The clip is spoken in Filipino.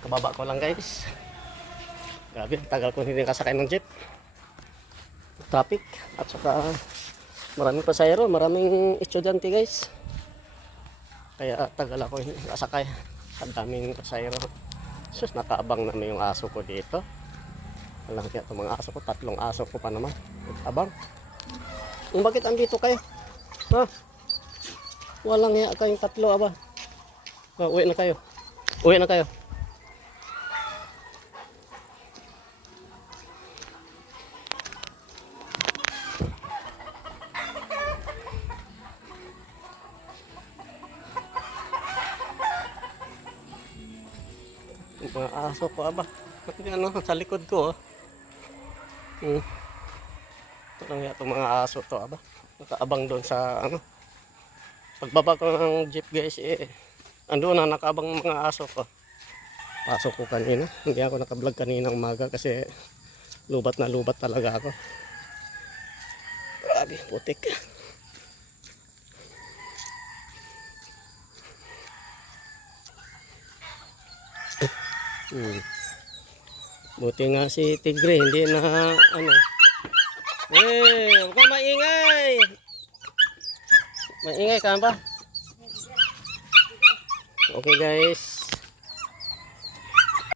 Kababa ko lang guys. Grabe, tagal ko hindi nakasakay ng jeep. Traffic at saka maraming pasahero, maraming estudyante guys. Kaya tagal ako hindi nakasakay. Ang daming pasahero. Sus, nakaabang naman yung aso ko dito. Walang kaya itong mga aso ko, 3 aso ko pa naman. Abang. Bakit andito kayo? Ha? Walang kaya kayong 3 aba. Uwi na kayo. Uwi na kayo. Yung mga aso ko aba. Ano, sa likod ko. Ito lang yan itong mga aso to aba. Nakaabang doon sa ano. Pagbaba ko ng jeep guys ando na nakaabang mga aso ko. Pasok ko kanina. Hindi ako nakablog kanina umaga kasi lubat na lubat talaga ako. Grabe, putik. Buti nga si Tigre hindi na ano. Huwag ka maingay. Maingay ka ba? Okay guys.